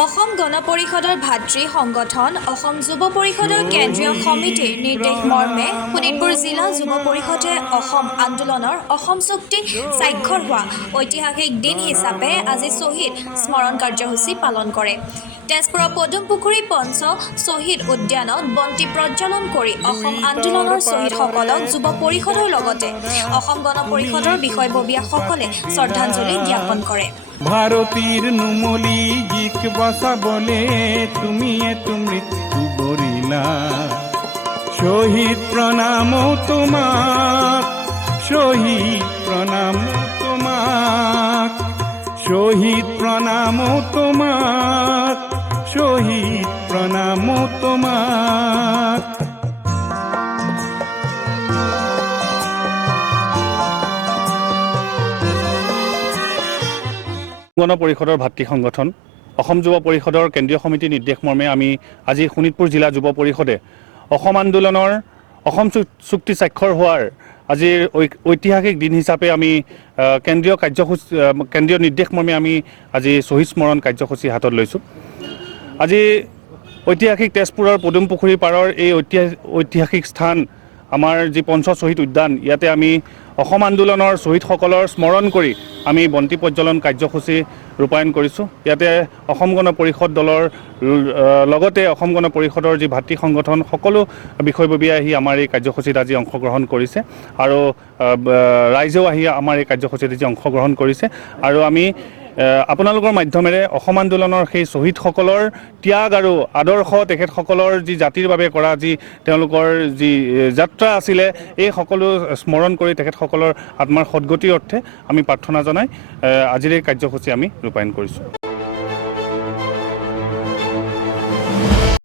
অসম গণ পৰিষদৰ ভাতৃ সংগঠন অসম যুৱ পৰিষদৰ কেন্দ্ৰীয় সমিতিৰ নিৰ্দেশ মৰ্মে শোণিতপুৰ জিলা যুৱ পৰিষদে অসম আন্দোলনৰ অসম চুক্তি স্বাক্ষৰ হোৱা ঐতিহাসিক দিন হিচাপে আজি শ্বহীদ স্মৰণ কাৰ্যসূচী পালন কৰে। তেজপুৰৰ পদুমপুখুৰী পঞ্চ শ্বহীদ উদ্যানত বন্তি প্ৰজ্বলন কৰি অসম আন্দোলনৰ শ্বহীদসকলক যুৱ পৰিষদৰ লগতে অসম গণ পৰিষদৰ বিষয়ববীয়াসকলে শ্ৰদ্ধাঞ্জলি জ্ঞাপন কৰে। ভারতীর নুমলি গীত বসাবলে তুমি এতো মৃত্যু বরিলা শহীদ প্রণাম তোমাক শহীদ প্রণাম তোমাক শহীদ প্রণাম তোমাক শহীদ প্রণাম তোমাক। গণ পৰিষদৰ ভাতৃ সংগঠন অসম যুৱ পৰিষদৰ কেন্দ্ৰীয় সমিতিৰ নিৰ্দেশ মৰ্মে আমি আজি শোণিতপুৰ জিলা যুৱ পৰিষদে অসম আন্দোলনৰ অসম চুক্তি স্বাক্ষৰ হোৱাৰ আজিৰ ঐতিহাসিক দিন হিচাপে আমি কেন্দ্ৰীয় নিৰ্দেশ মৰ্মে আমি আজি শ্বহীদ স্মৰণ কাৰ্যসূচী হাতত লৈছোঁ। আজি ঐতিহাসিক তেজপুৰৰ পদুমপুখুৰী পাৰৰ এই ঐতিহাসিক স্থান আমাৰ যি পঞ্চ শ্বহীদ উদ্যান, ইয়াতে আমি অসম আন্দোলনৰ শ্বহীদসকলৰ স্মৰণ কৰি আমি বন্তি প্ৰজ্বলন কাৰ্যসূচী ৰূপায়ণ কৰিছোঁ। ইয়াতে অসম গণ পৰিষদ দলৰ লগতে অসম গণ পৰিষদৰ যি ভাতৃ সংগঠন সকলো বিষয়ববীয়াই আহি আমাৰ এই কাৰ্যসূচীত আজি অংশগ্ৰহণ কৰিছে আৰু ৰাইজেও আহি আমাৰ এই কাৰ্যসূচীত আজি অংশগ্ৰহণ কৰিছে। আৰু আমি আপোনালোকৰ মাধ্যমেৰে অসম আন্দোলনৰ সেই শ্বহীদসকলৰ ত্যাগ আৰু আদৰ্শ, তেখেতসকলৰ যি জাতিৰ বাবে কৰা যি তেওঁলোকৰ যি যাত্ৰা আছিলে, এই সকলো স্মৰণ কৰি তেখেতসকলৰ আত্মাৰ সদ্গতিৰ অৰ্থে আমি প্ৰাৰ্থনা জনাই আজিৰ এই কাৰ্যসূচী আমি ৰূপায়ণ কৰিছোঁ।